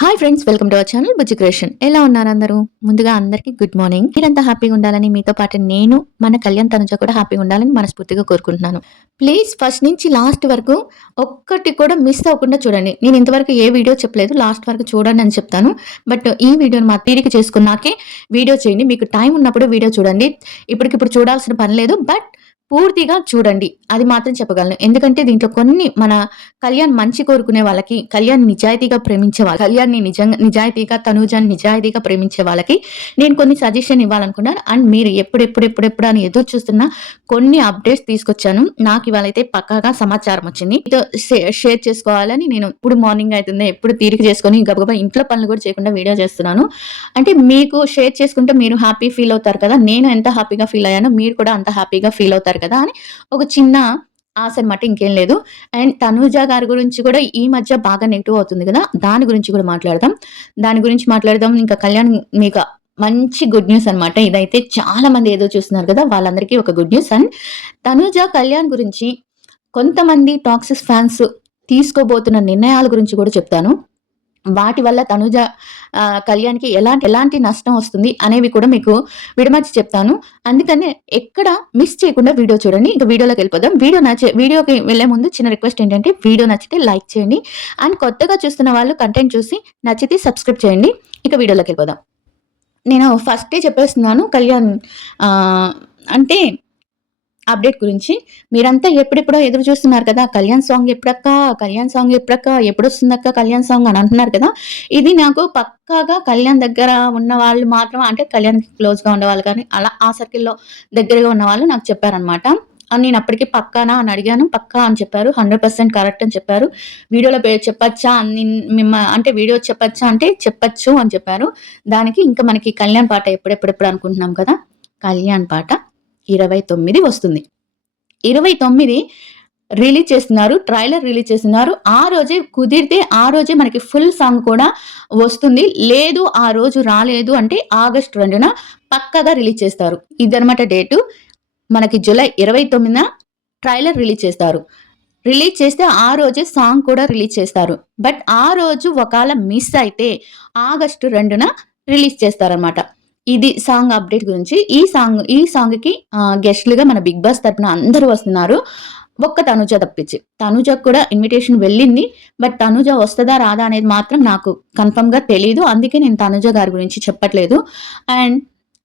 Hi friends, welcome to our channel Bujji creation. ఎలా ఉన్నారు అందరూ? ముందుగా అందరికీ గుడ్ మార్నింగ్. మీరంతా హ్యాపీగా ఉండాలని, మీతో పాటు నేను మన కళ్యాణ్ తనుజ కూడా హ్యాపీగా ఉండాలని మనస్ఫూర్తిగా కోరుకుంటున్నాను. ప్లీజ్ ఫస్ట్ నుంచి లాస్ట్ వరకు ఒక్కటి కూడా మిస్ అవ్వకుండా చూడండి. నేను ఇంతవరకు ఏ వీడియో చెప్పలేదు, లాస్ట్ వరకు చూడండి అని చెప్తాను. బట్ ఈ వీడియోని మా తీరిక చేసుకున్నాకే వీడియో చేయండి. మీకు టైం ఉన్నప్పుడు వీడియో చూడండి. ఇప్పటికిప్పుడు చూడాల్సిన పని లేదు, బట్ పూర్తిగా చూడండి, అది మాత్రం చెప్పగలను. ఎందుకంటే దీంట్లో కొన్ని మన కళ్యాణ్ మంచి కోరుకునే వాళ్ళకి, కళ్యాణ్ నిజాయితీగా ప్రేమించే వాళ్ళు, కళ్యాణ్ని నిజాయితీగా, తనూజాని నిజాయితీగా ప్రేమించే వాళ్ళకి నేను కొన్ని సజెషన్ ఇవ్వాలనుకున్నాను. అండ్ మీరు ఎప్పుడెప్పుడు అని ఎదురు చూస్తున్న కొన్ని అప్డేట్స్ తీసుకొచ్చాను. నాకు ఇవాళైతే పక్కాగా సమాచారం వచ్చింది, షేర్ చేసుకోవాలని నేను ఇప్పుడు మార్నింగ్ అవుతుంది ఎప్పుడు తీరిక చేసుకొని గబగబా ఇంట్లో పనులు కూడా చేయకుండా వీడియో చేస్తున్నాను. అంటే మీకు షేర్ చేసుకుంటే మీరు హ్యాపీ ఫీల్ అవుతారు కదా, నేను ఎంత హ్యాపీగా ఫీల్ అయ్యానో మీరు కూడా అంత హ్యాపీగా ఫీల్ అవుతారు కదా అని ఒక చిన్న ఆశ అనమాట, ఇంకేం లేదు. అండ్ తనూజ గారి గురించి కూడా ఈ మధ్య బాగా నెగిటివ్ అవుతుంది కదా, దాని గురించి కూడా మాట్లాడదాం. ఇంకా కళ్యాణ్ మీకు మంచి గుడ్ న్యూస్ అనమాట. ఇదైతే చాలా మంది ఏదో చూస్తున్నారు కదా, వాళ్ళందరికీ ఒక good news. And Tanuja Kalyan గురించి కొంతమంది టాక్సిక్ ఫ్యాన్స్ తీసుకోబోతున్న నిర్ణయాల గురించి కూడా చెప్తాను. వాటి వల్ల తనూజ కళ్యాణ్కి ఎలాంటి నష్టం వస్తుంది అనేవి కూడా మీకు విడమర్చి చెప్తాను. అందుకని ఎక్కడ మిస్ చేయకుండా వీడియో చూడండి. ఇంకా వీడియోలోకి వెళ్ళిపోదాం. వీడియోకి వెళ్లే ముందు చిన్న రిక్వెస్ట్ ఏంటంటే, వీడియో నచ్చితే లైక్ చేయండి. అండ్ కొత్తగా చూస్తున్న వాళ్ళు కంటెంట్ చూసి నచ్చితే సబ్స్క్రైబ్ చేయండి. ఇక వీడియోలోకి వెళ్ళిపోదాం. నేను ఫస్టే చెప్పేస్తున్నాను కళ్యాణ్ అంటే అప్డేట్ గురించి. మీరంతా ఎప్పుడెప్పుడో ఎదురు చూస్తున్నారు కదా, కళ్యాణ్ సాంగ్ ఎప్పుడు వస్తుందక్క కళ్యాణ్ సాంగ్ అని అంటున్నారు కదా. ఇది నాకు పక్కాగా కళ్యాణ్ దగ్గర ఉన్న వాళ్ళు మాత్రం, అంటే కళ్యాణ్ క్లోజ్ గా ఉండేవాళ్ళు కానీ అలా ఆ సర్కిల్లో దగ్గరగా ఉన్న వాళ్ళు నాకు చెప్పారనమాట. నేను అప్పటికి పక్కానా అని అడిగాను, పక్కా అని చెప్పారు. 100% కరెక్ట్ అని చెప్పారు. వీడియోలో చెప్పచ్చా అంటే వీడియో చెప్పచ్చా అంటే చెప్పచ్చు అని చెప్పారు. దానికి ఇంకా మనకి కళ్యాణ్ పాట ఎప్పుడెప్పుడు అనుకుంటున్నాం కదా, కళ్యాణ్ పాట 29 వస్తుంది. 29 రిలీజ్ చేస్తున్నారు, ట్రైలర్ రిలీజ్ చేస్తున్నారు. ఆ రోజే కుదిరితే ఆ రోజే మనకి ఫుల్ సాంగ్ కూడా వస్తుంది. లేదు ఆ రోజు రాలేదు అంటే ఆగస్టు 2న పక్కగా రిలీజ్ చేస్తారు. ఇదనమాట డేటు. మనకి జూలై 29న ట్రైలర్ రిలీజ్ చేస్తారు. రిలీజ్ చేస్తే ఆ రోజే సాంగ్ కూడా రిలీజ్ చేస్తారు. బట్ ఆ రోజు ఒకవేళ మిస్ అయితే ఆగస్టు 2న రిలీజ్ చేస్తారనమాట. ఇది సాంగ్ అప్డేట్ గురించి. ఈ సాంగ్ కి గెస్ట్లుగా మన బిగ్ బాస్ తరపున అందరూ వస్తున్నారు, ఒక్క తనుజ తప్పించి. తనుజకు కూడా ఇన్విటేషన్ వెళ్ళింది, బట్ తనుజ వస్తుందా రాదా అనేది మాత్రం నాకు కన్ఫర్మ్ గా తెలీదు. అందుకే నేను తనుజ గారి గురించి చెప్పట్లేదు. అండ్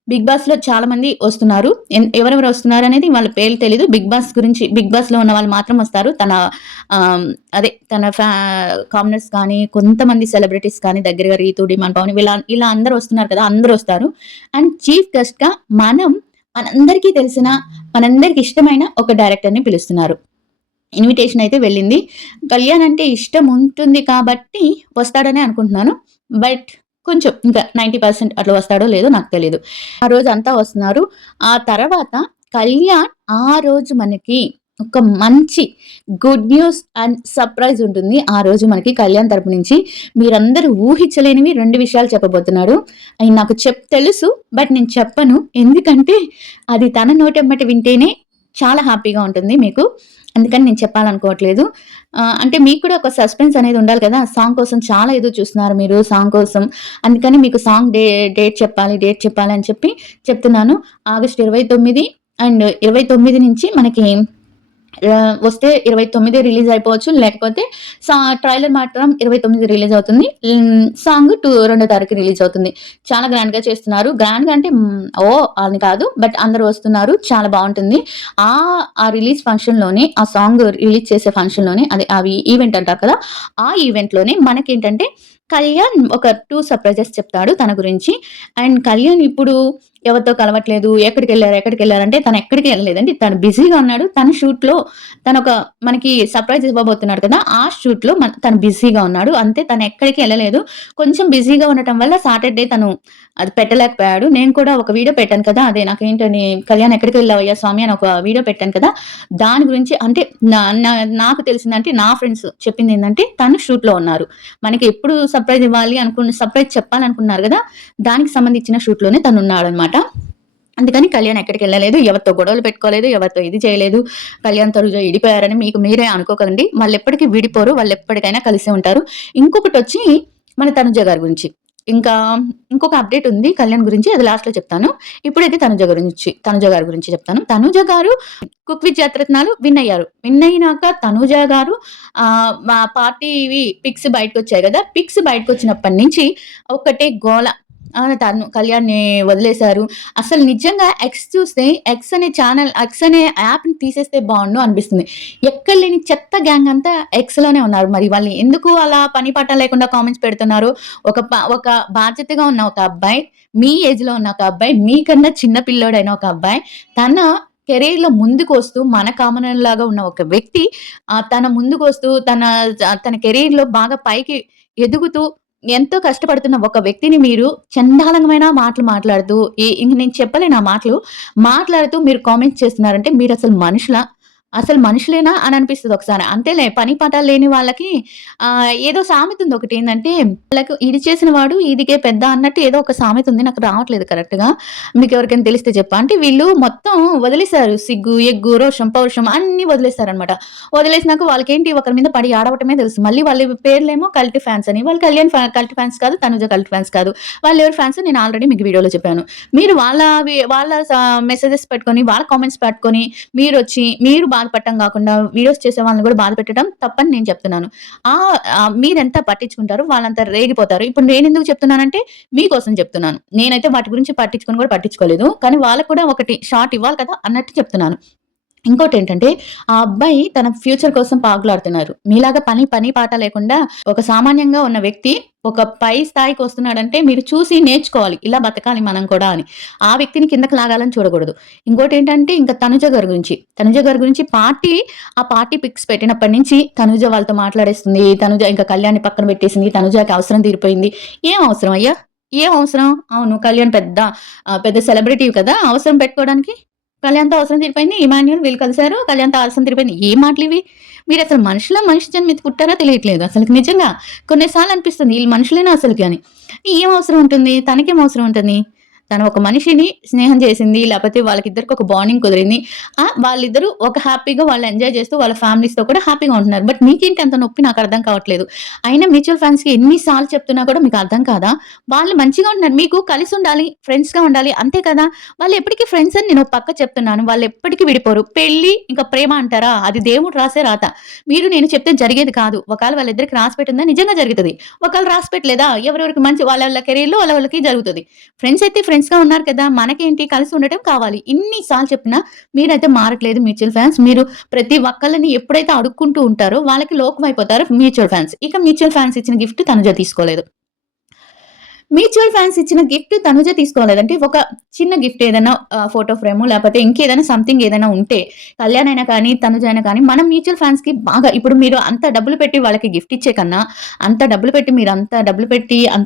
బిగ్ బాస్ లో చాలా మంది వస్తున్నారు. ఎవరెవరు వస్తున్నారు అనేది వాళ్ళ పేర్లు తెలీదు. బిగ్ బాస్ లో ఉన్న వాళ్ళు మాత్రం వస్తారు. తన కామనర్స్ కానీ, కొంతమంది సెలబ్రిటీస్ కానీ, దగ్గరగా రీతు, డిమాండ్ పవన్, ఇలా అందరూ వస్తున్నారు కదా, అందరూ వస్తారు. అండ్ చీఫ్ గెస్ట్ గా మనందరికీ తెలిసిన, మనందరికి ఇష్టమైన ఒక డైరెక్టర్ ని పిలుస్తున్నారు. ఇన్విటేషన్ అయితే వెళ్ళింది. కళ్యాణ్ అంటే ఇష్టం ఉంటుంది కాబట్టి వస్తాడని అనుకుంటున్నాను. బట్ కొంచెం ఇంకా 90% అట్లా వస్తాడో లేదో నాకు తెలియదు. ఆ రోజు అంతా వస్తున్నారు. ఆ తర్వాత కళ్యాణ్ ఆ రోజు మనకి ఒక మంచి గుడ్ న్యూస్ అండ్ సర్ప్రైజ్ ఉంటుంది. ఆ రోజు మనకి కళ్యాణ్ తరపు నుంచి మీరందరూ ఊహించలేనివి 2 విషయాలు చెప్పబోతున్నాడు. అవి నాకు తెలుసు, బట్ నేను చెప్పను. ఎందుకంటే అది తన నోటెమ్మటి వింటేనే చాలా హ్యాపీగా ఉంటుంది మీకు. అందుకని నేను చెప్పాలనుకోవట్లేదు. అంటే మీకు కూడా ఒక సస్పెన్స్ అనేది ఉండాలి కదా, సాంగ్ కోసం చాలా ఎదురు చూస్తున్నారు మీరు సాంగ్ కోసం. అందుకని మీకు సాంగ్ డేట్ చెప్పాలి అని చెప్పి చెప్తున్నాను. ఆగస్టు 29 అండ్ 29 నుంచి మనకి వస్తే 29 రిలీజ్ అయిపోవచ్చు, లేకపోతే ట్రైలర్ మాత్రం 29 రిలీజ్ అవుతుంది. సాంగ్ 2వ తారీఖు రిలీజ్ అవుతుంది. చాలా గ్రాండ్ గా చేస్తున్నారు. గ్రాండ్ గా అంటే అని కాదు, బట్ అందరూ వస్తున్నారు, చాలా బాగుంటుంది. ఆ రిలీజ్ ఫంక్షన్ లోనే, ఆ సాంగ్ రిలీజ్ చేసే ఫంక్షన్ లోనే, అవి ఈవెంట్ అంటారు కదా, ఆ ఈవెంట్ లోనే మనకేంటంటే కళ్యాణ్ ఒక 2 సర్ప్రైజెస్ చెప్తాడు తన గురించి. అండ్ కళ్యాణ్ ఇప్పుడు ఎవరితో కలవట్లేదు, ఎక్కడికి వెళ్ళారంటే తను ఎక్కడికి వెళ్ళలేదండి, తను బిజీగా ఉన్నాడు. తన షూట్ లో తను మనకి సర్ప్రైజ్ ఇవ్వబోతున్నాడు కదా, ఆ షూట్ లో తను బిజీగా ఉన్నాడు అంతే. తను ఎక్కడికి వెళ్ళలేదు. కొంచెం బిజీగా ఉండటం వల్ల సాటర్డే తను అది పెట్టలేకపోయాడు. నేను కూడా ఒక వీడియో పెట్టాను కదా, అదే నాకేంటని కళ్యాణ్ ఎక్కడికి వెళ్ళావయ్యా స్వామి అని ఒక వీడియో పెట్టాను కదా, దాని గురించి. అంటే నాకు తెలిసిందంటే, నా ఫ్రెండ్స్ చెప్పింది ఏంటంటే తను షూట్ లో ఉన్నారు. మనకి ఎప్పుడు సర్ప్రైజ్ చెప్పాలనుకున్నారు కదా, దానికి సంబంధించిన షూట్ లోనే తను ఉన్నాడు అనమాట. అందుకని కళ్యాణ్ ఎక్కడికి వెళ్ళలేదు, ఎవరితో గొడవలు పెట్టుకోలేదు, ఎవరితో ఇది చేయలేదు. కళ్యాణ్ తనుజ విడిపోయారని మీరే అనుకోకండి. వాళ్ళు ఎప్పటికీ విడిపోరు, వాళ్ళు ఎప్పటికైనా కలిసి ఉంటారు. ఇంకొకటి వచ్చి మన తనుజ గారి గురించి. ఇంకా ఇంకొక అప్డేట్ ఉంది కళ్యాణ్ గురించి. అది లాస్ట్‌లో చెప్తాను. ఇప్పుడైతే తనుజ గారి గురించి చెప్తాను. తనుజ గారు 'కుక్ విత్ జాతిరత్నాలు' విన్ అయ్యారు. విన్ అయినాక తనుజ గారు మా పార్టీవి పిక్స్ బయటకొచ్చాయి గదా! పిక్స్ బయటకొచ్చినప్పటి నుంచి ఒకటే గోల. తను కళ్యాణ్‌ని వదిలేసారు. అసలు నిజంగా ఎక్స్ అనే యాప్‌ని తీసేస్తే బావుండు అనిపిస్తుంది. ఎక్కడ లేని చెత్త గ్యాంగ్ అంతా ఎక్స్‌లోనే ఉన్నారు. మరి వాళ్ళు ఎందుకు అలా పని పాట లేకుండా కామెంట్స్ పెడుతున్నారో, ఒక బాధ్యతగా ఉన్న ఒక అబ్బాయి, మీ ఏజ్‌లో ఉన్న ఒక అబ్బాయి, మీకన్నా చిన్న పిల్లోడైన ఒక అబ్బాయి, తన కెరియర్‌లో ముందుకొస్తూ మన కామనల్లాగా ఉన్న ఒక వ్యక్తి తన ముందుకొస్తూ తన కెరియర్‌లో బాగా పైకి ఎదుగుతూ ఎంతో కష్టపడుతున్న ఒక వ్యక్తిని మీరు చండాలంగమైన మాటలు మాట్లాడుతూ ఇంక నేను చెప్పలేను ఆ మాటలు. మాట్లాడుతూ మీరు కామెంట్స్ చేస్తున్నారంటే మీరసలు మనుషులా? అసలు మనుషులేనా అని అనిపిస్తది ఒకసారి. అంతేలే పని పాట లేని వాళ్ళకి ఏదో సామెత ఉంది ఒకటేందంటే, వాళ్ళకు ఇది చేసిన వాడు ఈదికే పెద్ద అన్నట్టు ఏదో ఒక సామెత ఉంది. నాకు రావట్లేదు కరెక్ట్‌గా. మీకెవరికైనా తెలిస్తే చెప్పా. అంటే వీళ్ళు మొత్తం వదిలేసారు. సిగ్గు, ఎగ్గు, రోషం, పౌరుషం అన్నీ వదిలేసారనమాట. వదిలేసినాక వాళ్ళకేంటి ఒకరి మీద పడి ఏడవటమే తెలుసు. మళ్ళీ వాళ్ళ పేర్లేమో కల్ట్ ఫ్యాన్స్ అని. వాళ్ళు కల్ట్ ఫ్యాన్స్ కాదు. తనుజ కల్ట్ ఫ్యాన్స్ కాదు. వాళ్ళెవరు ఫ్యాన్స్ నేను ఆల్రెడీ మీకు వీడియోలో చెప్పాను. మీరు వాళ్ళ మెసేజెస్ పెట్టుకొని, వాళ్ళ కామెంట్స్ పెట్టుకొని మీరు బాధపడటం గాకుండా వీడియోస్ చేసే వాళ్ళని గూడా బాధ పెట్టడం తప్పని నేను చెప్తున్నాను. మీరెంత పట్టించుకుంటారో వాళ్ళంత రేగిపోతారు. ఇప్పుడు నేనెందుకు చెప్తున్నానంటే మీకోసం చెప్తున్నాను. నేనైతే వాటి గురించి పట్టించుకొని గూడా పట్టించుకోలేదు. కానీ వాళ్ళకి కూడా ఒకటి షార్ట్ ఇవ్వాలి కదా! అన్నట్టు చెప్తున్నాను. ఇంకోటేంటంటే, ఆ అబ్బాయి తన ఫ్యూచర్ కోసం పాకులాడుతున్నారు. మీలాగా పని పాట లేకుండా ఒక సామాన్యంగా ఉన్న వ్యక్తి ఒక పై స్థాయికొస్తున్నాడంటే మీరు చూసి నేర్చుకోవాలి. ఇలా బతకాలి మనం కూడా అని. ఆ వ్యక్తిని కిందకి లాగాలని చూడకూడదు. ఇంకోటేంటంటే ఇంకా తనుజ గారి గురించి ఆ పార్టీ పిక్స్ పెట్టినప్పటి నుంచి తనుజ వాళ్ళతో మాట్లాడేస్తుంది. తనుజ ఇంకా కళ్యాణ్‌ని పక్కన పెట్టేసింది. తనుజకి అవసరం తీరిపోయింది. ఏం అవసరం అయ్యా? ఏం అవసరం? అవును కళ్యాణ్ పెద్ద సెలబ్రిటీ కదా! అవసరం పెట్టుకోవడానికి. కళ్యాణ్‌తో అవసరం తీరిపోయింది. ఇమాన్యుల్ వీళ్ళు కలిసారు. కళ్యాణ్‌తో అవసరం తీరిపోయింది. ఏం మాటలివి? మీరసలు మనుషులా? మనిషి జన్మ ఎత్తి పుట్టారా తెలియట్లేదు అసలకి నిజంగా. కొన్ని సార్లు అనిపిస్తుంది ఈళ్ళు మనుషులేనా అసలకి అని. ఏం అవసరం ఉంటుంది? తనకేం అవసరం ఉంటుంది? తను ఒక మనిషిని స్నేహం చేసింది. లేపోతే వాళ్ళకిద్దరికి ఒక బాండింగ్ కుదిరింది. వాళ్ళిద్దరూ ఒక హ్యాపీగా వాళ్ళు ఎంజాయ్ చేస్తూ వాళ్ళ ఫ్యామిలీస్‌తో కూడా హ్యాపీగా ఉంటున్నారు. బట్ మీకేంటి అంత నొప్పి నాకర్థం కావట్లేదు. అయినా మ్యూచువల్ ఫండ్స్‌కి ఎన్ని సార్లు చెప్తున్నా కూడా మీకు అర్థం కాదా? వాళ్ళు మంచిగా ఉంటున్నారు. మీకు కలిసుండాలి, ఫ్రెండ్స్‌గా ఉండాలి అంతే కదా! వాళ్ళెప్పటికి ఫ్రెండ్స్ అని నేను ఒక పక్క చెప్తున్నాను. వాళ్ళెప్పటికి విడిపోరు. పెళ్లి ఇంకా ప్రేమ అంటారా? అది దేవుడు రాసే రాత. నేను చెప్తే జరిగేది కాదు. ఒకవేళ వాళ్ళిద్దరికి రాసి పెట్టుందా నిజంగా జరుగుతది. ఒకవేళ రాసి పెట్టలేదా ఎవరెవరికి మంచి వాళ్ళ కెరియర్‌లో వాళ్ళకి జరుగుతది. ఫ్రెండ్స్ అయితే ఫ్రెండ్స్‌గా ఉన్నారు కదా! మనకేంటి కలిసి ఉండటం కావాలి. ఇన్ని సార్లు చెప్పినా మీరైతే మారట్లేదు మ్యూచువల్ ఫండ్స్. మీరు ప్రతి ఒక్కళ్ళని ఎప్పుడైతే అడుక్కుంటూ ఉంటారో వాళ్ళకి లోకమైపోతారు మ్యూచువల్ ఫండ్స్. ఇక మ్యూచువల్ ఫండ్స్ ఇచ్చిన గిఫ్ట్ తనుజ తీసుకోలేదు. మ్యూచువల్ ఫండ్స్ ఇచ్చిన గిఫ్ట్ తనుజ తీసుకోలేదంటే ఒక చిన్న గిఫ్ట్ ఏదైనా ఫోటో ఫ్రేము లేపోతే ఇంకేదైనా సంథింగ్ ఏదైనా ఉంటే కళ్యాణ్ అయినా కానీ, తనుజ అయినా కానీ మనం మ్యూచువల్ ఫండ్స్‌కి బాగా ఇప్పుడు మీరు అంత డబ్బులు పెట్టి వాళ్ళకి గిఫ్ట్ ఇచ్చే కన్నా, అంత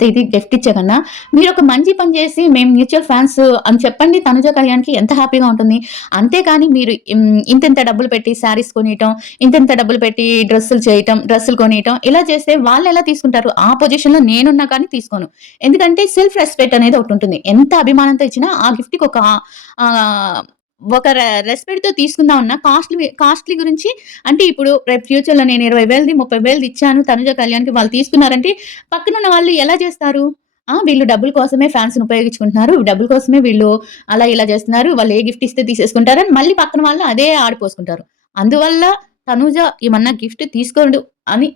ఇది గిఫ్ట్ ఇచ్చే కన్నా మీరొక మంచి పని చేసి మేము మ్యూచువల్ ఫండ్స్ అని చెప్పండి తనుజ, కళ్యాణ్‌కి ఎంత హ్యాపీగా ఉంటుంది. అంతేకాని మీరు ఇంతింత డబ్బులు పెట్టి శారీస్ కొనియటం, ఇంతింత డబ్బులు పెట్టి డ్రెస్సులు కొనియటం ఇలా చేస్తే వాళ్ళెలా తీసుకుంటారు? ఆ పొజిషన్‌లో నేనున్నా కానీ తీసుకోను. ఎందుకంటే సెల్ఫ్ రెస్పెక్ట్ అనేది ఒకటుంటుంది. ఎంత అభిమానంతో ఇచ్చినా ఆ గిఫ్ట్‌కి ఆహ్, ఒక రెస్పెక్ట్‌తో తీసుకుందామన్నా కాస్ట్‌లీ గురించి అంటే ఇప్పుడు రేపు ఫ్యూచర్‌లో నేను 20,000ది 30,000ది ఇచ్చాను తనుజ, కళ్యాణ్‌కి వాళ్ళు తీసుకున్నారంటే పక్కనున్న వాళ్ళు ఎలా చేస్తారు? వీళ్ళు డబ్బుల కోసమే ఫ్యాన్స్‌ని ఉపయోగించుకుంటున్నారు. డబ్బుల కోసమే వీళ్ళు అలా ఇలా చేస్తున్నారు. వాళ్ళు ఏ గిఫ్ట్ ఇస్తే తీసేసుకుంటారని మళ్ళీ పక్కన వాళ్ళు అదే ఆడిపోసుకుంటారు. అందువల్ల తనుజ ఏమన్నా గిఫ్ట్ తీసుకోడు అని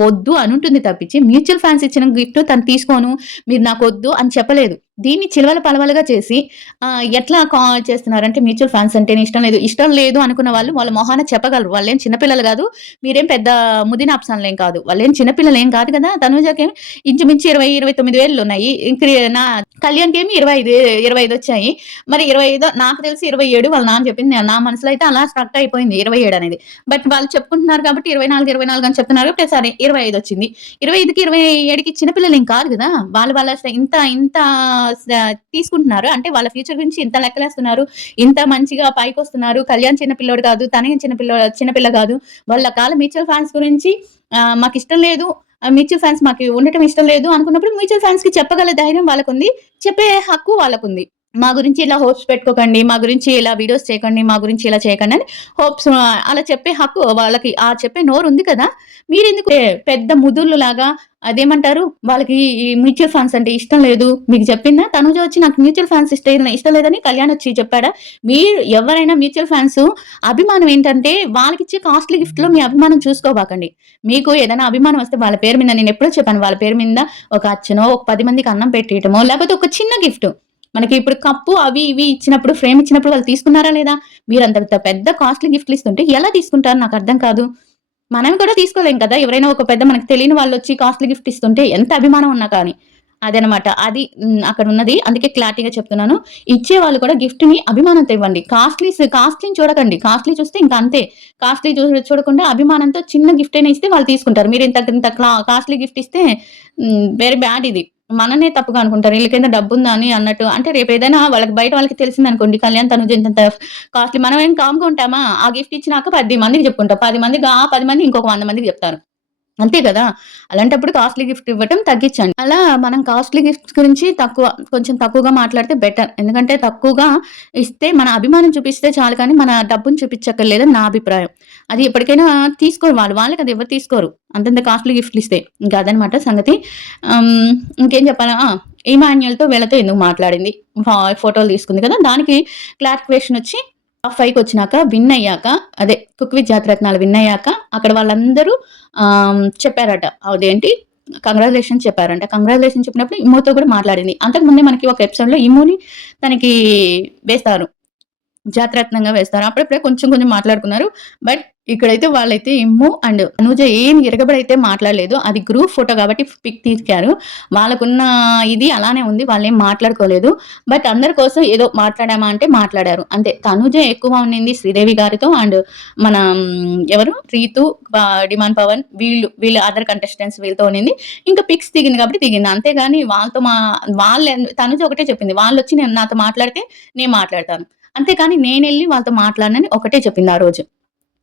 వద్దు అనుంటుంది తప్పించి, మ్యూచువల్ ఫండ్స్ ఇచ్చిన గిఫ్ట్ తను తీసుకోను, మీరు నాకొద్దు అని చెప్పలేదు. దీన్ని చిలవల పలవలుగా చేసి ఎట్లా చేస్తున్నారంటే మ్యూచువల్ ఫండ్స్ అంటేనే ఇష్టం లేదు అనుకున్న వాళ్ళు వాళ్ళ మొహాన చెప్పగలరు. వాళ్ళేం చిన్న పిల్లలు గాదు. మీరేం పెద్ద ముదినాప్సనలేం కాదు. వాళ్ళేం చిన్న పిల్లలేం కాదు కదా! తనూజకేమో ఇంచుమించు 20, 29,000 ఉన్నాయి. నా కళ్యాణ్‌కేమో 25 వచ్చాయి. మరి 25 నాకు తెలిసి 27 వాళ్ళ నాన్న చెప్పింది. నా మనసులో అయితే అలా స్ట్రక్ అయిపోయింది 27 అనేది. బట్ వాళ్ళు చెప్పుకుంటున్నారు కాబట్టి 24 అని చెప్తున్నారు. సరే 25 వచ్చింది. 25కి 27కి చిన్న పిల్లలేం కాదు గదా! వాళ్ళ ఇంత స తీసుకుంటున్నారు. అంటే వాళ్ళ ఫ్యూచర్ గురించి ఇంత లెక్కలేస్తున్నారు. ఇంత మంచిగా పైకొస్తున్నారు. కళ్యాణ్ చిన్న పిల్లోడు కాదు. తనేం చిన్న పిల్ల కాదు. వాళ్ళ మ్యూచువల్ ఫండ్స్ గురించి మాకిష్టం లేదు. మ్యూచువల్ ఫండ్స్ మాకు ఉండటం ఇష్టం లేదు అనుకున్నప్పుడు మ్యూచువల్ ఫండ్స్‌కి చెప్పగల ధైర్యం వాళ్ళకుంది. చెప్పే హక్కు వాళ్ళకుంది. మా గురించి ఇలా హోప్స్ పెట్టుకోకండి, మా గురించి ఇలా వీడియోస్ చేయకండి, మా గురించి ఇలా చేయకండి అని హోప్స్ అలా చెప్పే హక్కు వాళ్ళకి ఆ చెప్పే నోరుంది కదా! మీరెందుకు పెద్ద ముదుర్లులాగా అదేమంటారు వాళ్ళకి ఈ మ్యూచువల్ ఫండ్స్ అంటే ఇష్టం లేదు. మీకు చెప్పిందా? తనుజ వచ్చి నాకు మ్యూచువల్ ఫండ్స్ ఇష్టం లేదని కళ్యాణ్ వచ్చి చెప్పాడా? మీరు ఎవరైనా మ్యూచువల్ ఫండ్స్ అభిమానం ఏంటంటే వాళ్ళకిచ్చే కాస్ట్‌లీ గిఫ్ట్‌లో మీ అభిమానం చూసుకోబాకండి. మీకు ఏదైనా అభిమానం వస్తే వాళ్ళ పేరు మీద నేనెప్పుడో చెప్పాను. వాళ్ళ పేరు మీద ఒక అర్చనో, ఒక 10 మందికి అన్నం పెట్టియటమో, లేకపోతే ఒక చిన్న గిఫ్ట్. మనకి ఇప్పుడు కప్పు అవి ఇవి ఇచ్చినప్పుడు, ఫ్రేమ్ ఇచ్చినప్పుడు వాళ్ళు తీసుకున్నారా లేదా? మీరంత పెద్ద కాస్ట్‌లీ గిఫ్ట్‌లు ఇస్తుంటే ఎలా తీసుకుంటారు నాకర్థం కాదు. మనం కూడా తీసుకోలేం కదా! ఎవరైనా ఒక పెద్ద మనకు తెలియని వాళ్ళొచ్చి కాస్ట్‌లీ గిఫ్ట్ ఇస్తుంటే ఎంత అభిమానం ఉన్నా కానీ. అదనమాట. అది అక్కడున్నది. అందుకే క్లారిటీగా చెప్తున్నాను. ఇచ్చేవాళ్ళు కూడా గిఫ్ట్‌ని అభిమానంతో ఇవ్వండి. కాస్ట్‌లీని చూడకండి. కాస్ట్‌లీ చూస్తే ఇంక అంతే. కాస్ట్‌లీ చూడకుండా అభిమానంతో చిన్న గిఫ్ట్ అయినా ఇస్తే వాళ్ళు తీసుకుంటారు. మీరు ఇంత కాస్ట్‌లీ గిఫ్ట్ ఇస్తే వెరీ బ్యాడ్ ఇది. మననే తప్పుగా అనుకుంటారు. ఈళ్ళకేందో డబ్బుందా అని అన్నట్టు. అంటే రేపేదైనా వాళ్ళకి బయట వాళ్ళకి తెలిసిందనుకోండి కళ్యాణ్, తనుజ ఇంతింత కాస్ట్‌లీ మనం ఏం కామ్‌గా ఉంటామా? ఆ గిఫ్ట్ ఇచ్చినాక 10 మందికి చెప్పుకుంటాం. 10 మందికి 10 మంది ఇంకొక 100 మందికి చెప్తారు. అంతే కదా! అలాంటప్పుడు కాస్ట్‌లీ గిఫ్ట్ ఇవ్వటం తగ్గించండి. అలా మనం కాస్ట్‌లీ గిఫ్ట్స్ గురించి కొంచెం తక్కువగా మాట్లాడితే బెటర్. ఎందుకంటే తక్కువగా ఇస్తే మన అభిమానం చూపిస్తే చాలు కానీ మన డబ్బుని చూపించక్కర్లేదని నా అభిప్రాయం. అది ఎప్పటికైనా తీసుకోరు వాళ్ళు. వాళ్ళే కదా! ఎవరు తీసుకోరు. అంతంత కాస్ట్‌లీ గిఫ్ట్‌లు ఇస్తే. ఇంకా అదనమాట సంగతి. ఇంకేం చెప్పాలా? ఇమాన్యుయల్‌తో వీళ్ళతో ఎందుకు మాట్లాడింది. ఫోటోలు తీసుకుంది కదా! దానికి క్లారిఫికేషన్ వచ్చి టాప్ 5 కొచ్చినాక విన్ అయ్యాక అదే 'కుక్ విత్ జాతిరత్నాలు' విన్ అయ్యాక అక్కడ వాళ్ళందరూ చెప్పారట. అదేంటి కంగ్రాచ్యులేషన్స్ చెప్పారంట. కంగ్రాచ్యులేషన్స్ చెప్పినప్పుడు ఇమ్ముతో కూడా మాట్లాడింది. అంతకుముందే మనకి ఒక ఎపిసోడ్‌లో ఇమ్ముని తనకి వేస్తారు. జాతిరత్నంగా వేస్తారు. అప్పుడప్పుడే కొంచెం కొంచెం మాట్లాడుకున్నారు. బట్ ఇక్కడైతే వాళ్ళైతే ఇమ్ము అండ్ తనూజ ఏం ఇరగబడైతే మాట్లాడలేదు. అది గ్రూప్ ఫోటో కాబట్టి పిక్ తీశారు. వాళ్ళకున్న ఇది అలానే ఉంది. వాళ్ళేం మాట్లాడుకోలేదు. బట్ అందరి కోసం ఏదో మాట్లాడామా అంటే మాట్లాడారు. అంతే. తనూజ ఎక్కువ ఉన్నింది శ్రీదేవి గారితో అండ్ మన ఎవరు రీతు, డిమాండ్ పవన్ వీళ్ళు అదర్ కంటెస్టెంట్స్ వీళ్ళతో ఉన్నింది. ఇంకా పిక్స్ దిగింది కాబట్టి దిగింది. అంతేగాని వాళ్ళతో తనూజ ఒకటే చెప్పింది. వాళ్ళొచ్చి నాతో మాట్లాడితే నేను మాట్లాడతాను. అంతేకాని నేనెళ్ళి వాళ్ళతో మాట్లాడనని ఒకటే చెప్పింది ఆ రోజు.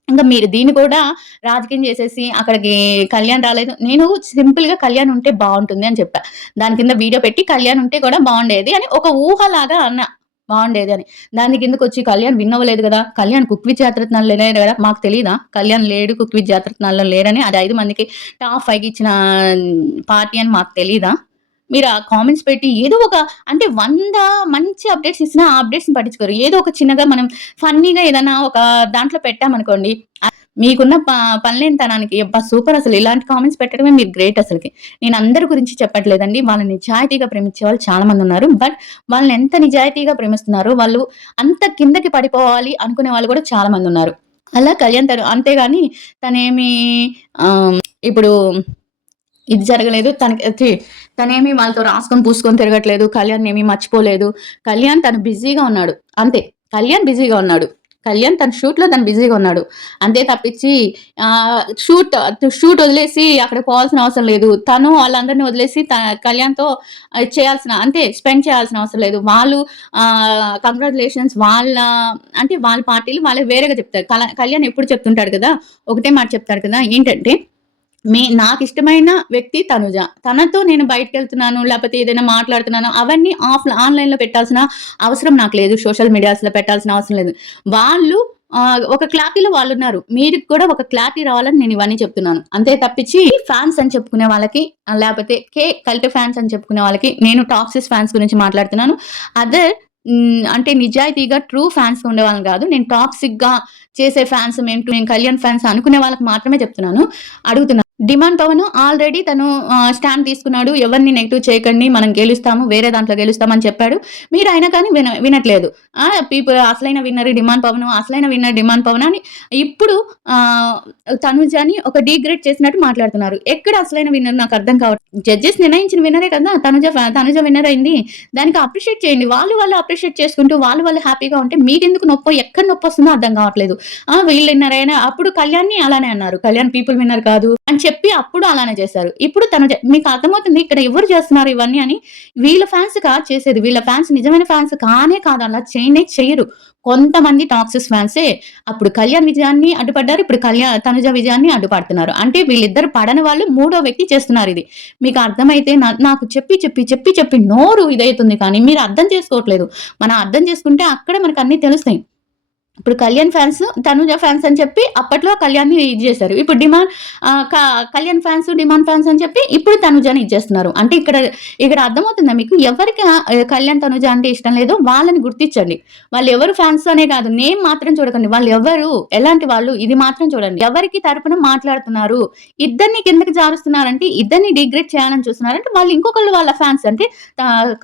ఇంక మీరు దీన్ని కూడా రాజకీయం చేసేసి అక్కడికి కళ్యాణ్ రాలేదు. నేను సింపుల్‌గా కళ్యాణ్ ఉంటే బావుంటుంది అని చెప్పా. దాని కింద వీడియో పెట్టి కళ్యాణ్ ఉంటే కూడా బావుండేది అని ఒక ఊహలాగా అన్నా. బావుండేది అని. దాని కిందకొచ్చి కళ్యాణ్ విన్ అవ్వలేదు గదా! కళ్యాణ్ 'కుక్ విత్ జాతిరత్నాల్లో' లేరు గదా! మాకు తెలీదా? కళ్యాణ్ లేడు 'కుక్ విత్ జాతిరత్నాల్లో' లేరని. అది 5 మందికి టాప్ 5కి ఇచ్చిన పార్టీ అని మాకు తెలీదా? మీరు ఆ కామెంట్స్ పెట్టి ఏదో ఒక అంటే 100 మంచి అప్డేట్స్ ఇచ్చినా ఆ అప్డేట్స్‌ని పట్టించుకోరు. ఏదో ఒక చిన్నగా మనం ఫన్నీగా ఏదైనా ఒక దాంట్లో పెట్టామనుకోండి. మీకున్న పనిలేనితనానికి అబ్బా! సూపర్ అసలు ఇలాంటి కామెంట్స్ పెట్టడమే మీరు గ్రేట్ అసలకి. నేను అందరి గురించి చెప్పట్లేదండి. వాళ్ళని నిజాయితీగా ప్రేమించే వాళ్ళు చాలా మందున్నారు. బట్ వాళ్ళని ఎంత నిజాయితీగా ప్రేమిస్తున్నారో వాళ్ళు అంత కిందకి పడిపోవాలి అనుకునే వాళ్ళు కూడా చాలా మందున్నారు. అలా కళ్యాణ్ అంతేగాని తనేమి ఇప్పుడు ఇది జరగలేదు. తనేమి వాళ్ళతో రాసుకొని, పూసుకొని తిరగట్లేదు. కళ్యాణ్‌నేమి మర్చిపోలేదు. కళ్యాణ్ తను బిజీగా ఉన్నాడు. అంతే. కళ్యాణ్ బిజీగా ఉన్నాడు. కళ్యాణ్ తన షూట్‌లో తను బిజీగా ఉన్నాడు. అంతే తప్పించి షూట్ వదిలేసి అక్కడికి పోవాల్సిన అవసరం లేదు. తను వాళ్ళందరిని వదిలేసి కళ్యాణ్‌తో చేయాల్సిన అంటే స్పెండ్ చేయాల్సిన అవసరం లేదు. వాళ్ళు కంగ్రాచ్యులేషన్స్ అంటే వాళ్ళ పార్టీలు వాళ్ళే వేరేగా చెప్తారు. కళ్యాణ్ ఎప్పుడు చెప్తుంటాడు కదా! ఒకటే మాట చెప్తాడు కదా! ఏంటంటే నాకిష్టమైన వ్యక్తి తనుజ. తనతో నేను బయటికెళ్తున్నాను, లేపోతే ఏదైనా మాట్లాడుతున్నాను, అవన్నీ ఆన్‌లైన్‌లో పెట్టాల్సిన అవసరం నాకు లేదు. సోషల్ మీడియాస్‌లో పెట్టాల్సిన అవసరం లేదు. వాళ్ళు ఒక క్లారిటీలో వాళ్ళున్నారు. మీకు కూడా ఒక క్లారిటీ రావాలని నేను ఇవన్నీ చెప్తున్నాను. అంతే తప్పించి ఫ్యాన్స్ అని చెప్పుకునే వాళ్ళకి, లేపోతే కల్ట్ ఫ్యాన్స్ అని చెప్పుకునే వాళ్ళకి, నేను టాక్సిస్ ఫ్యాన్స్ గురించి మాట్లాడుతున్నాను. అదర్ అంటే నిజాయితీగా ట్రూ ఫ్యాన్స్ ఉండేవాళ్ళని గాదు. నేను టాక్సిక్‌గా చేసే ఫ్యాన్స్ నేను కళ్యాణ్ ఫ్యాన్స్ అనుకునే వాళ్ళకి మాత్రమే చెప్తున్నాను. అడుగుతున్నా. డిమాండ్ పవన్ ఆల్రెడీ తను స్టాండ్ తీసుకున్నాడు. ఎవరిని నెగెటివ్ చేయకండి. మనం గెలుస్తాము. వేరే దాంట్లో గెలుస్తామని చెప్పాడు. మీరు అయినా కానీ వినట్లేదు. అసలైన విన్నర్ డిమాండ్ పవన్, అసలైన విన్నర్ డిమాండ్ పవన్ అని ఇప్పుడు తనుజని ఒక డీగ్రేడ్ చేసినట్టు మాట్లాడుతున్నారు. ఎక్కడ అసలైన విన్నర్ నాకు అర్థం కావట్లేదు. జడ్జెస్ నిర్ణయించిన విన్నరే కదా! తనుజ విన్నర్ అయింది. దానికి అప్రిషియేట్ చేయండి. వాళ్ళు అప్రిషియేట్ చేసుకుంటూ వాళ్ళు హ్యాపీగా ఉంటే మీకెందుకు ఎక్కడ నొప్పొస్తుందో అర్థం కావట్లేదు. వీళ్ళు విన్నర్ అయినా అప్పుడు కళ్యాణ్‌ని అలానే అన్నారు. కళ్యాణ్ పీపుల్ విన్నర్ కాదు అని చెప్పి అప్పుడు అలానే చేశారు. ఇప్పుడు మీకు అర్థమవుతుంది ఇక్కడ ఎవరు చేస్తున్నారు ఇవన్నీ అని. వీళ్ళ ఫ్యాన్స్ కాదు చేసేది. వీళ్ళ ఫ్యాన్స్ నిజమైన ఫ్యాన్స్ కానే కాదు. అలా చేయనే చెయ్యరు. కొంతమంది టాక్సిస్ ఫ్యాన్సే అప్పుడు కళ్యాణ్ విజయాన్ని అడ్డుపడ్డారు. ఇప్పుడు తనుజ విజయాన్ని అడ్డుపడుతున్నారు. అంటే వీళ్ళిద్దరు పడని వాళ్ళు మూడో వ్యక్తి చేస్తున్నారు ఇది. మీకు అర్థమైతే నాకు చెప్పి నోరు ఇదైతుంది కానీ మీరు అర్థం చేసుకోవట్లేదు. మనం అర్థం చేసుకుంటే అక్కడ మనకు అన్నీ తెలుస్తాయి. ఇప్పుడు కళ్యాణ్ ఫ్యాన్స్, తనుజ ఫ్యాన్స్ అని చెప్పి అప్పట్లో కళ్యాణ్‌ని ఇది చేశారు. ఇప్పుడు కళ్యాణ్ ఫ్యాన్స్, డిమాండ్ ఫ్యాన్స్ అని చెప్పి ఇప్పుడు తనుజని ఇచ్చేస్తున్నారు. అంటే ఇక్కడ అర్థమవుతుందా మీకు? ఎవరికి కళ్యాణ్, తనుజ అంటే ఇష్టం లేదో వాళ్ళని గుర్తించండి. వాళ్ళు ఎవరు ఫ్యాన్స్ అనే కాదు, నేమ్ మాత్రం చూడకండి. వాళ్ళు ఎవరు, ఎలాంటి వాళ్ళు ఇది మాత్రం చూడండి. ఎవరికి తరపున మాట్లాడుతున్నారు, ఇద్దరిని కిందకి జారుస్తున్నారంటే, ఇద్దరిని డిగ్రేడ్ చేయాలని చూస్తున్నారంటే వాళ్ళు ఇంకొకళ్ళు వాళ్ళ ఫ్యాన్స్. అంటే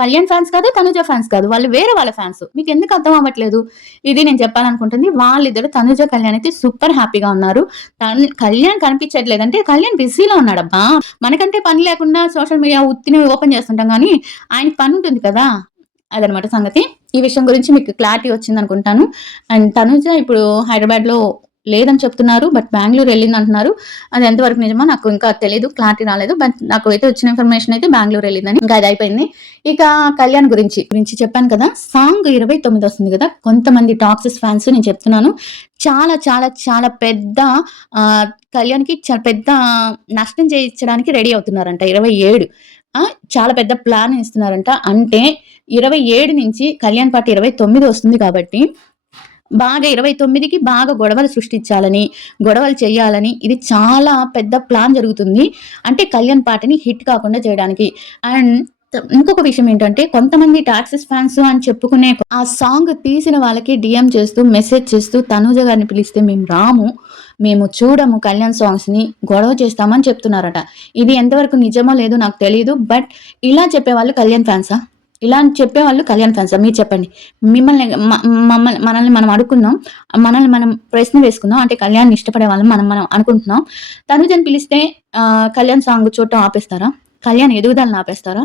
కళ్యాణ్ ఫ్యాన్స్ కాదు, తనుజ ఫ్యాన్స్ కాదు, వాళ్ళు వేరే వాళ్ళ ఫ్యాన్స్. మీకు ఎందుకు అర్థం అవ్వట్లేదు? ఇది నేను చెప్పాలనుకుంటుంది. వాళ్ళిద్దరు తనుజ, కళ్యాణ్ అయితే సూపర్ హ్యాపీగా ఉన్నారు. కళ్యాణ్ కనిపించట్లేదు అంటే కళ్యాణ్ బిజీలో ఉన్నాడబ్బా. మనకంటే పని లేకుండా సోషల్ మీడియా ఉత్తిని ఓపెన్ చేస్తుంటాం కానీ ఆయనకి పని ఉంటుంది కదా. అదనమాట సంగతి. ఈ విషయం గురించి మీకు క్లారిటీ వచ్చింది అనుకుంటాను. అండ్ తనుజ ఇప్పుడు హైదరాబాద్లో లేదని చెప్తున్నారు, బట్ బెంగళూరు వెళ్ళింది అంటున్నారు. అది ఎంతవరకు నిజమో నాకు ఇంకా తెలియదు, క్లారిటీ రాలేదు. బట్ నాకు అయితే వచ్చిన ఇన్ఫర్మేషన్ అయితే బెంగళూరు వెళ్ళిందని. ఇంకా అది అయిపోయింది. ఇక కళ్యాణ్ గురించి చెప్పాను కదా, సాంగ్ 29 వస్తుంది కదా. కొంతమంది టాక్సిస్ ఫ్యాన్స్ నేను చెప్తున్నాను చాలా చాలా చాలా పెద్ద కళ్యాణ్కి పెద్ద నష్టం చేయించడానికి రెడీ అవుతున్నారంట. 27 చాలా పెద్ద ప్లాన్ ఇస్తున్నారంట. అంటే 27 నుంచి కళ్యాణ్ పార్టీ 29 వస్తుంది కాబట్టి బాగా 29కి బాగా గొడవలు సృష్టించాలని, గొడవలు చేయాలని ఇది చాలా పెద్ద ప్లాన్ జరుగుతుంది. అంటే కళ్యాణ్ పాటని హిట్ కాకుండా చేయడానికి. అండ్ ఇంకొక విషయం ఏంటంటే, కొంతమంది టాక్సిస్ ఫ్యాన్స్ అని చెప్పుకునే ఆ సాంగ్ తీసిన వాళ్ళకి డిఎం చేస్తూ మెసేజ్ చేస్తూ తనూజ గారిని పిలిస్తే మేము రాము, మేము చూడము కళ్యాణ్ సాంగ్స్ని, గొడవ చేస్తామని చెప్తున్నారట. ఇది ఎంతవరకు నిజమో లేదో నాకు తెలియదు. బట్ ఇలా చెప్పేవాళ్ళు కళ్యాణ్ ఫ్యాన్సా? ఇలా చెప్పేవాళ్ళు కళ్యాణ్ ఫ్యాన్సా? మీరు చెప్పండి. మనల్ని మనం అడుగుకుందాం, మనల్ని మనం ప్రశ్న వేసుకుందాం. అంటే కళ్యాణ్ ఇష్టపడే వాళ్ళం మనం అనుకుంటున్నాం. తనుజని పిలిస్తే కళ్యాణ్ సాంగ్ చూడటం ఆపేస్తారా? కళ్యాణ్ ఎదుగుదలను ఆపేస్తారా?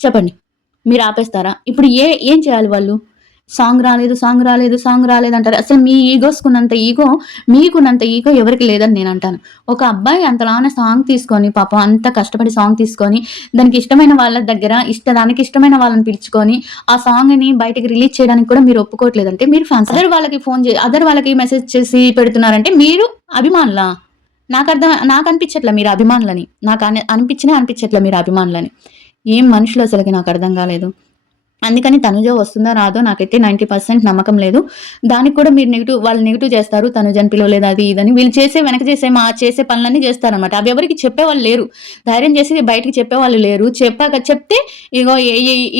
చెప్పండి. మీరు ఆపేస్తారా? ఇప్పుడు ఏం చేయాలి వాళ్ళు? సాంగ్ రాలేదు అంటారు. అసలు మీ ఈగోస్కున్నంత ఈగో, మీకున్నంత ఈగో ఎవరికి లేదని నేను అంటాను. ఒక అబ్బాయి అంతలానే సాంగ్ తీసుకొని, పాపం అంత కష్టపడి సాంగ్ తీసుకొని, దానికి ఇష్టమైన వాళ్ళ దగ్గర దానికి ఇష్టమైన వాళ్ళని పిలుచుకొని ఆ సాంగ్ని బయటకి రిలీజ్ చేయడానికి కూడా మీరు ఒప్పుకోవట్లేదంటే మీరు ఫ్యాన్స్. అదర్ వాళ్ళకి మెసేజ్ చేసి పెడుతున్నారంటే మీరు అభిమానులా? నాకు అనిపించట్లే మీరు అభిమానులని. నాకు అనిపించట్లే మీరు అభిమానులని. ఏం మనుషులు అసలుకి నాకు అర్థం కాలేదు. అందుకని తనుజ వస్తుందా రాదో నాకైతే 90% నమ్మకం లేదు. దానికి కూడా మీరు వాళ్ళు నెగిటివ్ చేస్తారు. తనుజని పిలవలేదు అది ఇదని. వీళ్ళు చేసే పనులన్నీ చేస్తారనమాట. అవి ఎవరికి చెప్పేవాళ్ళు లేరు. ధైర్యం చేసి బయటికి చెప్పేవాళ్ళు లేరు. చెప్తే ఇగో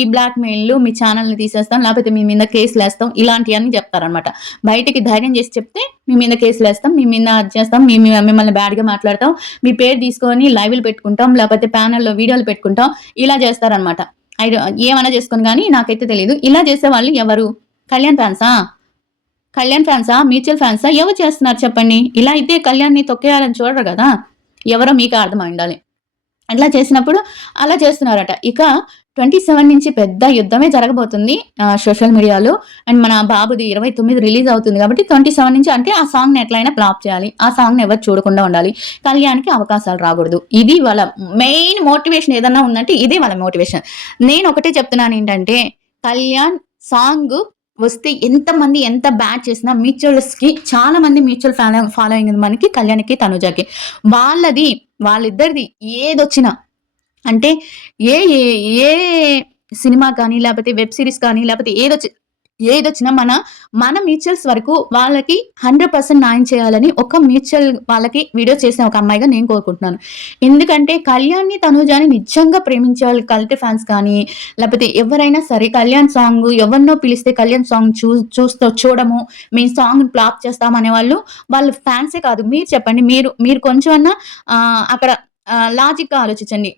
ఈ బ్లాక్ మెయిల్లు, మీ ఛానల్ని తీసేస్తాం, లేకపోతే మీ మీద కేసులు వేస్తాం, ఇలాంటివన్నీ చెప్తారనమాట. బయటికి ధైర్యం చేసి చెప్తే మీ మీద కేసులు వేస్తాం, మీ మీద అది చేస్తాం, మిమ్మల్ని బ్యాడ్గా మాట్లాడతాం, మీ పేరు తీసుకొని లైవ్లు పెట్టుకుంటాం, లేకపోతే ప్యానల్లో వీడియోలు పెట్టుకుంటాం, ఇలా చేస్తారనమాట. ఏమన్నా చేసుకొని కానీ నాకైతే తెలియదు. ఇలా చేసేవాళ్ళు ఎవరు? కళ్యాణ్ ఫ్యాన్సా, మ్యూచువల్ ఫ్యాన్సా, ఎవరు చేస్తున్నారు చెప్పండి? ఇలా అయితే కళ్యాణ్ని తొక్కేయాలని చూడరు కదా. ఎవరో మీకు అర్థమై ఉండాలి. అట్లా చేసినప్పుడు అలా చేస్తున్నారట. ఇక 27 నుంచి పెద్ద యుద్ధమే జరగబోతుంది సోషల్ మీడియాలో. అండ్ మన బాబుది 29 రిలీజ్ అవుతుంది కాబట్టి 27 నుంచి అంటే ఆ సాంగ్ని ఎట్లయినా ఫ్లాప్ చేయాలి, ఆ సాంగ్ని ఎవరు చూడకుండా ఉండాలి, కళ్యాణ్కి అవకాశాలు రాకూడదు. ఇది వాళ్ళ మెయిన్ మోటివేషన్. ఏదన్నా ఉందంటే ఇదే వాళ్ళ మోటివేషన్. నేను ఒకటే చెప్తున్నాను ఏంటంటే, కళ్యాణ్ సాంగ్ వస్తే ఎంత బ్యాడ్ చేసినా మ్యూచువల్స్కి చాలా మంది మ్యూచువల్ ఫాలోయింగ్ మనకి కళ్యాణ్కి, తనుజకి. వాళ్ళిద్దరిది ఏదొచ్చినా అంటే ఏ సినిమా కానీ, లేకపోతే వెబ్ సిరీస్ కానీ, లేకపోతే ఏదొచ్చినా మన మ్యూచువల్స్ వరకు వాళ్ళకి 100% న్యాయం చేయాలని ఒక మ్యూచువల్ వాళ్ళకి వీడియో చేసిన ఒక అమ్మాయిగా నేను కోరుకుంటున్నాను. ఎందుకంటే కళ్యాణ్ని, తనుజని నిజంగా ప్రేమించే వాళ్ళు కల్ట్ ఫ్యాన్స్ కానీ, లేకపోతే ఎవరైనా సరే కళ్యాణ్ సాంగ్ ఎవరినో పిలిస్తే కళ్యాణ్ సాంగ్ చూడము, మేము సాంగ్ ఫ్లాప్ చేస్తామనే వాళ్ళు ఫ్యాన్సే కాదు. మీరు చెప్పండి. మీరు కొంచెం అన్నా అక్కడ లాజిక్గా ఆలోచించండి.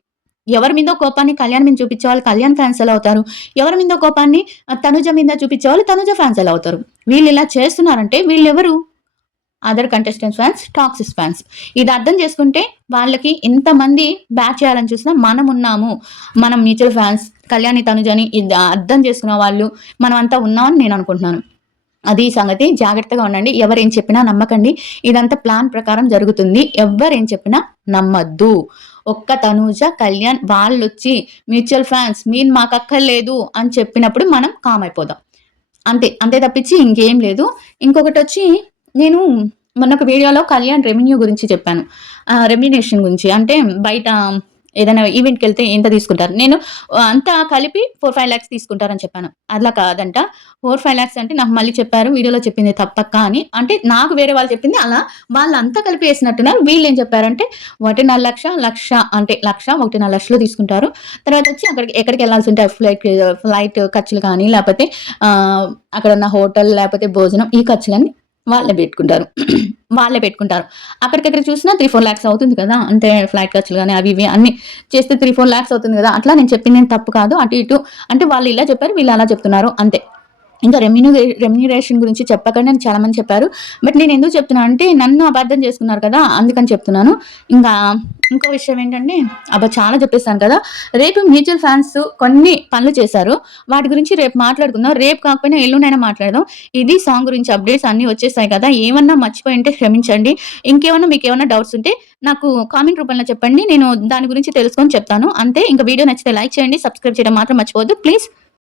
ఎవరి మీదో కోపాన్ని కళ్యాణ్ మీద చూపించేవాళ్ళు కళ్యాణ్ ఫ్యాన్స్ ఎలా అవుతారు? ఎవరి మీదో కోపాన్ని తనుజ మీద చూపించేవాళ్ళు తనుజ ఫ్యాన్స్ ఎలా అవుతారు? వీళ్ళు ఇలా చేస్తున్నారంటే వీళ్ళెవరు? Other contestants fans, toxic fans. ఇది అర్థం చేసుకుంటే వాళ్ళకి ఎంతమంది బ్యాట్ చేయాలని చూసినా మనం ఉన్నాము. మనం మ్యూచువల్ ఫ్యాన్స్, కళ్యాణి, తనుజని అర్థం చేసుకున్న వాళ్ళు మనమంతా ఉన్నామని నేను అనుకుంటున్నాను. అది సంగతి. జాగ్రత్తగా ఉండండి. ఎవరేం చెప్పినా నమ్మకండి. ఇదంతా ప్లాన్ ప్రకారం జరుగుతుంది. ఎవరేం చెప్పినా నమ్మద్దు. ఒక్క తనూజ, కళ్యాణ్ వాళ్ళొచ్చి మ్యూచువల్ ఫ్యాన్స్ మీరు మాకు అక్కర్లేదు అని చెప్పినప్పుడు మనం కామ్ అయిపోదాం. అంతే. అంతే తప్పించి ఇంకేం లేదు. ఇంకొకటొచ్చి నేను మొన్న ఒక వీడియోలో కళ్యాణ్ రెవెన్యూ గురించి చెప్పాను. రెమ్యునరేషన్ గురించి. అంటే బయట ఏదైనా ఈవెంట్‌కెళ్తే ఎంత తీసుకుంటారు? నేను అంతా కలిపి 4, 5 లాక్స్ తీసుకుంటారని చెప్పాను. అట్లా కాదంట. 4, 5 లాక్స్ అంటే నాకు మళ్ళీ చెప్పారు. వీడియోలో చెప్పింది తప్పక్క అని. అంటే నాకు వేరే వాళ్ళు చెప్పింది అలా వాళ్ళంతా కలిపి ఏసినట్టున్నారు. వీళ్ళేం చెప్పారంటే 1,50,000, 1,00,000 అంటే 1,00,000, 1,50,000 లక్షలు తీసుకుంటారు. తర్వాతొచ్చి ఎక్కడికెళ్ళాల్సుంటే ఫ్లైట్ ఖర్చులు కానీ, లేపోతే అక్కడున్న హోటల్, లేపోతే భోజనం ఈ ఖర్చులన్నీ వాళ్ళే బెట్టుకుంటారు. వాళ్ళే పెట్టుకుంటారు. అక్కడికక్కడ చూసినా 3, 4 లాక్స్ అవుతుంది కదా! అంటే ఫ్లైట్ ఖర్చులు గాని అవి ఇవి అన్నీ చేస్తే 3, 4 లాక్స్ అవుతుంది గదా! అట్లా నేను చెప్పిందేం తప్పు కాదు. అటు ఇటు అంటే వాళ్ళు ఇలా చెప్పారు, వీళ్ళు అలా చెప్తున్నారు అంతే. ఇంకా రెమ్యునరేషన్ గురించి చెప్పకండి అని చాలా మంది చెప్పారు. బట్ నేనెందుకు చెప్తున్నా అంటే నన్ను అపార్థం చేసుకున్నారు కదా! అందుకని చెప్తున్నాను. ఇంకా ఇంకో విషయం ఏంటంటే అబ్బా! చాలా చెప్పేసాను కదా! రేపు మ్యూచువల్ ఫండ్స్ కొన్ని పనులు చేశారు. వాటి గురించి రేపు మాట్లాడుకుందాం. రేపు కాకపోయినా ఎల్లుండైనా మాట్లాడదాం. ఇది సాంగ్ గురించి అప్డేట్స్ అన్నీ వచ్చేసాయి కదా! ఏమన్నా మర్చిపోయి ఉంటే క్షమించండి. ఇంకేమన్నా మీకేమన్నా డౌట్స్ ఉంటే నాకు కామెంట్ రూపంలో చెప్పండి. నేను దాని గురించి తెలుసుకొని చెప్తాను. అంతే. ఇంక వీడియో నచ్చితే లైక్ చేయండి. సబ్స్క్రైబ్ చేయడం మాత్రం మర్చిపోవద్దు. ప్లీజ్